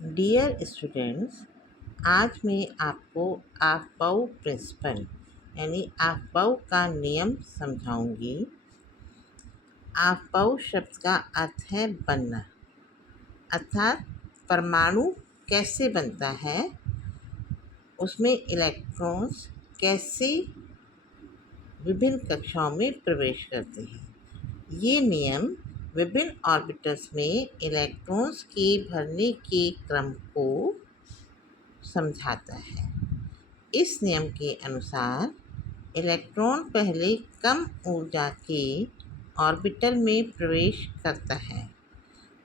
Dear students, आज मैं आपको आफबाउ प्रिंसिपल यानी आफबाउ का नियम समझाऊंगी। आफबाउ शब्द का अर्थ है बनना, अर्थात परमाणु कैसे बनता है, उसमें इलेक्ट्रॉन्स कैसे विभिन्न कक्षाओं में प्रवेश करते हैं। ये नियम विभिन्न ऑर्बिटल्स में इलेक्ट्रॉन्स के भरने के क्रम को समझाता है। इस नियम के अनुसार इलेक्ट्रॉन पहले कम ऊर्जा के ऑर्बिटल में प्रवेश करता है,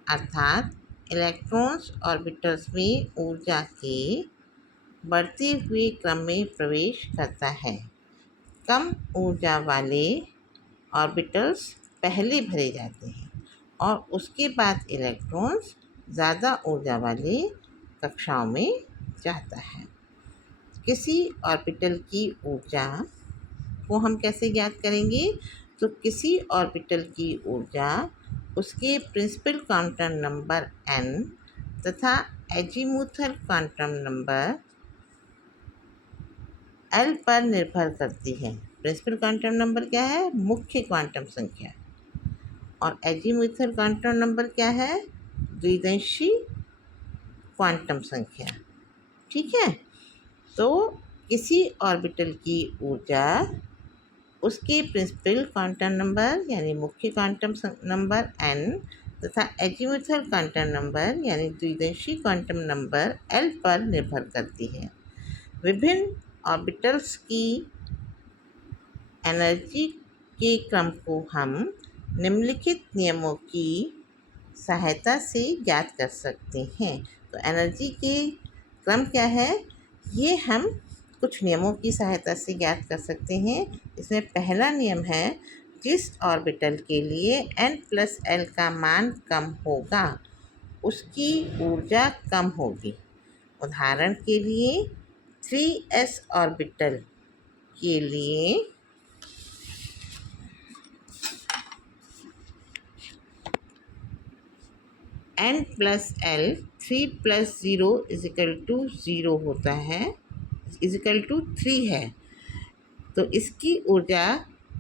अर्थात इलेक्ट्रॉन्स ऑर्बिटल्स में ऊर्जा के बढ़ते हुए क्रम में प्रवेश करता है। कम ऊर्जा वाले ऑर्बिटल्स पहले भरे जाते हैं और उसके बाद इलेक्ट्रॉन्स ज़्यादा ऊर्जा वाले कक्षाओं में जाता है। किसी ऑर्बिटल की ऊर्जा को हम कैसे ज्ञात करेंगे? तो किसी ऑर्बिटल की ऊर्जा उसके प्रिंसिपल क्वांटम नंबर n तथा एजीमुथल क्वांटम नंबर l पर निर्भर करती है। प्रिंसिपल क्वांटम नंबर क्या है? मुख्य क्वांटम संख्या। और एजीमुथल क्वांटम नंबर क्या है? द्विदंशी क्वांटम संख्या। ठीक है, तो किसी ऑर्बिटल की ऊर्जा उसके प्रिंसिपल क्वांटम नंबर यानी मुख्य क्वांटम नंबर n तथा एजीमुथल क्वांटम नंबर यानी द्विदंशी क्वांटम नंबर l पर निर्भर करती है। विभिन्न ऑर्बिटल्स की एनर्जी के क्रम को हम निम्नलिखित नियमों की सहायता से ज्ञात कर सकते हैं। तो एनर्जी के क्रम क्या है, ये हम कुछ नियमों की सहायता से ज्ञात कर सकते हैं। इसमें पहला नियम है, जिस ऑर्बिटल के लिए n+l का मान कम होगा उसकी ऊर्जा कम होगी। उदाहरण के लिए 3s ऑर्बिटल के लिए n+l 3+0 = 0 होता है, = 3 है। तो इसकी ऊर्जा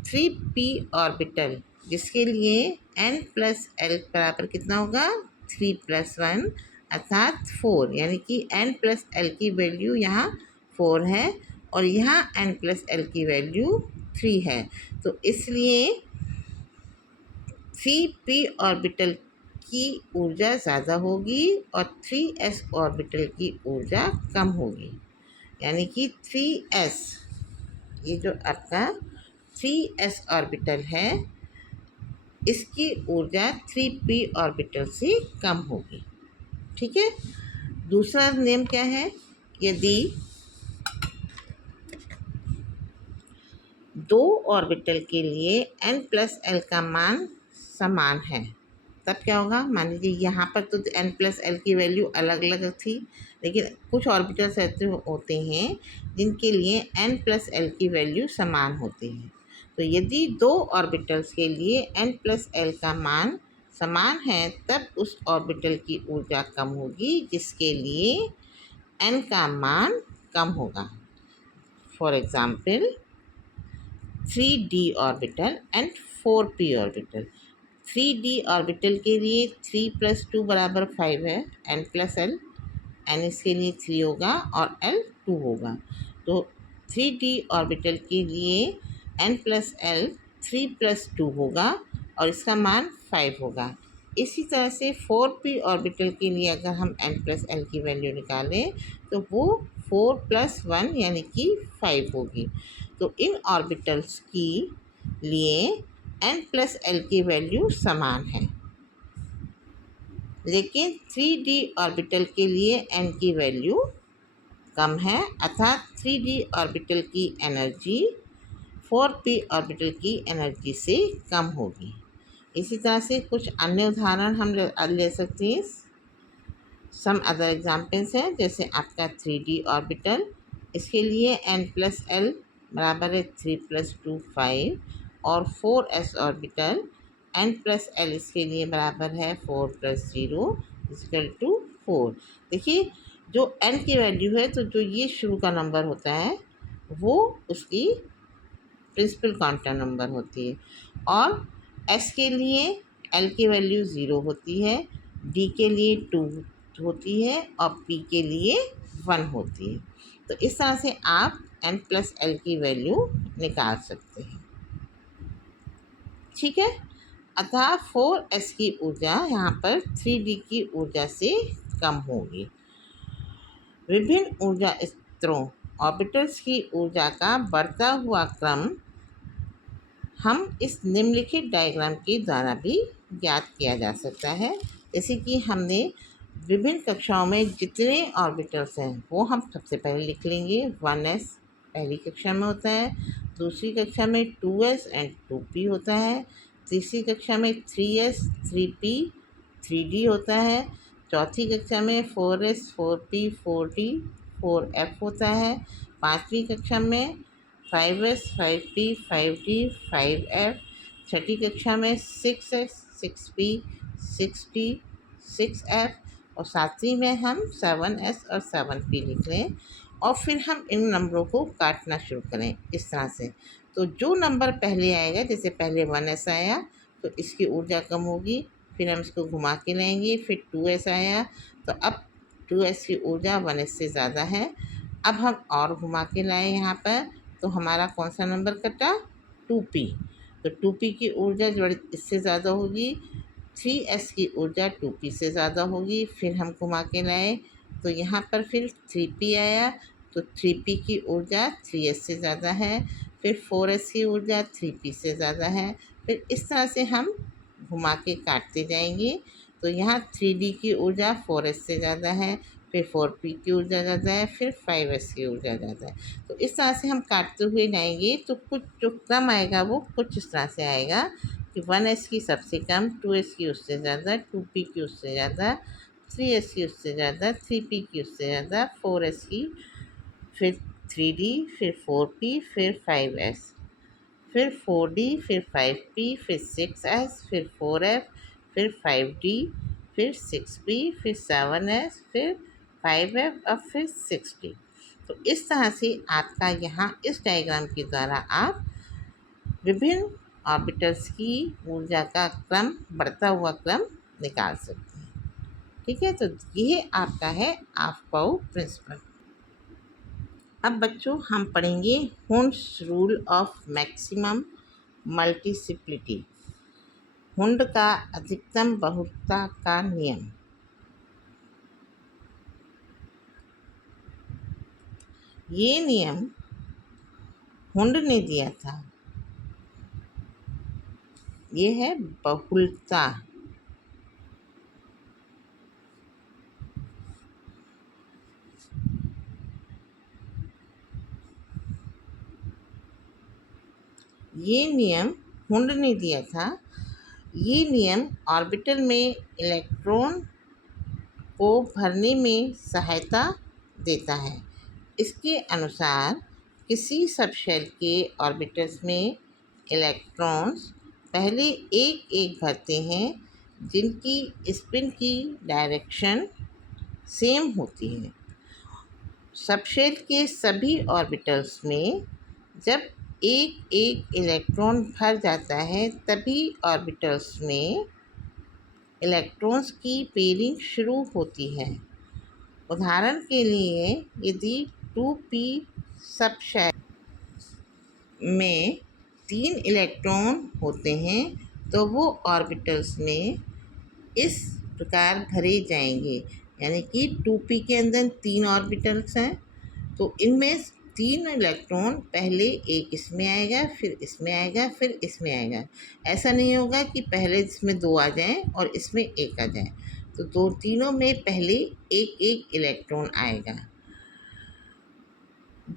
3p ऑर्बिटल जिसके लिए n+l बराबर कितना होगा? 3+1 अर्थात 4, यानी कि n+l की वैल्यू यहाँ 4 है और यहाँ n+l की वैल्यू 3 है। तो इसलिए 3p ऑर्बिटल की ऊर्जा ज़्यादा होगी और 3s ऑर्बिटल की ऊर्जा कम होगी, यानी कि 3s, ये जो आपका 3s ऑर्बिटल है इसकी ऊर्जा 3p ऑर्बिटल से कम होगी। ठीक है, दूसरा नियम क्या है? यदि दो ऑर्बिटल के लिए n+l का मान समान है, तब क्या होगा? मान लीजिए यहाँ पर तो n+l की वैल्यू अलग अलग थी, लेकिन कुछ ऑर्बिटल्स ऐसे होते हैं जिनके लिए n+l की वैल्यू समान होती है। तो यदि दो ऑर्बिटल्स के लिए n+l का मान समान है, तब उस ऑर्बिटल की ऊर्जा कम होगी जिसके लिए n का मान कम होगा। For example 3d orbital and 4p orbital. 3d orbital के लिए 3 + 2 = 5 है, n+l, n इसके लिए 3 होगा और l 2 होगा। तो 3d ऑर्बिटल के लिए n+l 3 + 2 होगा और इसका मान 5 होगा। इसी तरह से 4p ऑर्बिटल के लिए अगर हम n+l की वैल्यू निकालें तो वो 4 + 1 यानी कि 5 होगी। तो इन ऑर्बिटल्स की लिए n+l की वैल्यू समान है, लेकिन 3d ऑर्बिटल के लिए n की वैल्यू कम है, अर्थात 3d ऑर्बिटल की एनर्जी 4p ऑर्बिटल की एनर्जी से कम होगी। इसी तरह से कुछ अन्य उदाहरण हम ले सकते हैं। सम अदर एग्जाम्पल्स हैं, जैसे आपका 3d ऑर्बिटल, इसके लिए n+l बराबर है 3 + 2 5 और 4s ऑर्बिटल n+l इसके लिए बराबर है 4 + 0 = 4। देखिए जो n की वैल्यू है तो जो ये शुरू का नंबर होता है वो उसकी प्रिंसिपल काउंटर नंबर होती है। और s के लिए l की वैल्यू 0 होती है, d के लिए 2 होती है और p के लिए 1 होती है। तो इस तरह से आप n प्लस l की वैल्यू निकाल सकते हैं। ठीक है, अतः 4s की ऊर्जा यहाँ पर 3d की ऊर्जा से कम होगी। विभिन्न ऊर्जा स्तरों ऑर्बिटल्स की ऊर्जा का बढ़ता हुआ क्रम हम इस निम्नलिखित डायग्राम के द्वारा भी ज्ञात किया जा सकता है। जैसे कि हमने विभिन्न कक्षाओं में जितने ऑर्बिटल्स हैं वो हम सबसे पहले लिख लेंगे। 1s पहली कक्षा में होता है, दूसरी कक्षा में 2s एंड 2p होता है, तीसरी कक्षा में 3s 3p 3d होता है, चौथी कक्षा में 4s 4p 4d 4f होता है, पाँचवीं कक्षा में 5s 5p 5d 5f, छठी कक्षा में 6s 6p 6d 6f और सातवीं में हम 7s और 7p लिख लें। और फिर हम इन नंबरों को काटना शुरू करें इस तरह से। तो जो नंबर पहले आएगा, जैसे पहले 1s आया तो इसकी ऊर्जा कम होगी, फिर हम इसको घुमा के लाएंगे, फिर 2s आया तो अब 2s की ऊर्जा 1s से ज़्यादा है। अब हम और घुमा के लाए यहाँ पर तो हमारा कौन सा नंबर कटा, 2p। तो 2p की ऊर्जा जो इससे ज़्यादा होगी, 3s की ऊर्जा 2p से ज़्यादा होगी। फिर हम घुमा के लाए तो यहाँ पर फिर 3p आया तो 3p की ऊर्जा 3s से ज़्यादा है, फिर 4s की ऊर्जा 3p से ज़्यादा है। फिर इस तरह से हम घुमा के काटते जाएंगे। तो यहाँ 3d की ऊर्जा 4s से ज़्यादा है, फिर 4p की ऊर्जा ज़्यादा है, फिर 5s की ऊर्जा ज़्यादा है। तो इस तरह से हम काटते हुए जाएंगे तो कुछ जो क्रम आएगा वो कुछ इस तरह से आएगा कि 1s की सबसे कम, 2s की उससे ज़्यादा, 2p की उससे ज़्यादा, 3s की उससे ज़्यादा, 3p की उससे ज़्यादा, 4s की, फिर 3d, फिर 4p, फिर 5s, फिर 4d, फिर 5p, फिर 6s, फिर 4f, फिर 5d, फिर 6p, फिर 7s, फिर 5f और फिर 6d। तो इस तरह से आपका यहाँ इस डायग्राम के द्वारा आप विभिन्न ऑर्बिटल्स की ऊर्जा का क्रम, बढ़ता हुआ क्रम निकाल सकते हैं। ठीक है, तो यह आपका है ऑफ-बाउ प्रिंसिपल। अब बच्चों हम पढ़ेंगे Hund's rule of maximum मल्टीसिप्लिटी, Hund का अधिकतम बहुलता का नियम। ये नियम हुंड ने दिया था। ये है बहुलता। ये नियम हुंड ने दिया था। ये नियम ऑर्बिटल में इलेक्ट्रॉन को भरने में सहायता देता है। इसके अनुसार किसी सबशेल के ऑर्बिटल्स में इलेक्ट्रॉन्स पहले एक एक भरते हैं जिनकी स्पिन की डायरेक्शन सेम होती है। सबशेल के सभी ऑर्बिटल्स में जब एक एक इलेक्ट्रॉन भर जाता है तभी ऑर्बिटल्स में इलेक्ट्रॉन्स की पेयरिंग शुरू होती है। उदाहरण के लिए यदि 2p सबशेल में 3 इलेक्ट्रॉन होते हैं तो वो ऑर्बिटल्स में इस प्रकार भरे जाएंगे, यानी कि 2p के अंदर 3 ऑर्बिटल्स हैं तो इनमें 3 इलेक्ट्रॉन पहले एक इसमें आएगा, फिर इसमें आएगा, फिर इसमें आएगा। ऐसा नहीं होगा कि पहले इसमें 2 आ जाएं और इसमें 1 आ जाए। तो दो तीनों में पहले एक एक इलेक्ट्रॉन आएगा।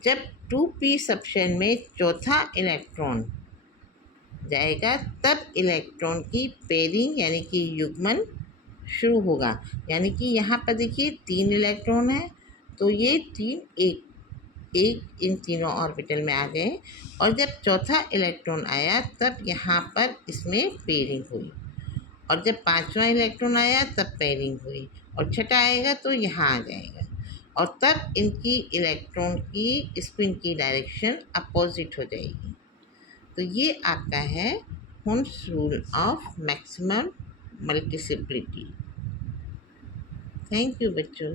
जब 2p सबशेल में चौथा इलेक्ट्रॉन जाएगा तब इलेक्ट्रॉन की पेयरिंग यानी कि युग्मन शुरू होगा। यानी कि यहाँ पर देखिए 3 इलेक्ट्रॉन है तो ये 3 एक इन तीनों ऑर्बिटल में आ गए और जब चौथा इलेक्ट्रॉन आया तब यहाँ पर इसमें पेयरिंग हुई और जब पांचवा इलेक्ट्रॉन आया तब पेयरिंग हुई, और छठा आएगा तो यहाँ आ जाएगा, और तब इनकी इलेक्ट्रॉन की स्पिन की डायरेक्शन अपोजिट हो जाएगी। तो ये आपका है Hund's rule of maximum मल्टीसिप्लिटी। Thank you बच्चों।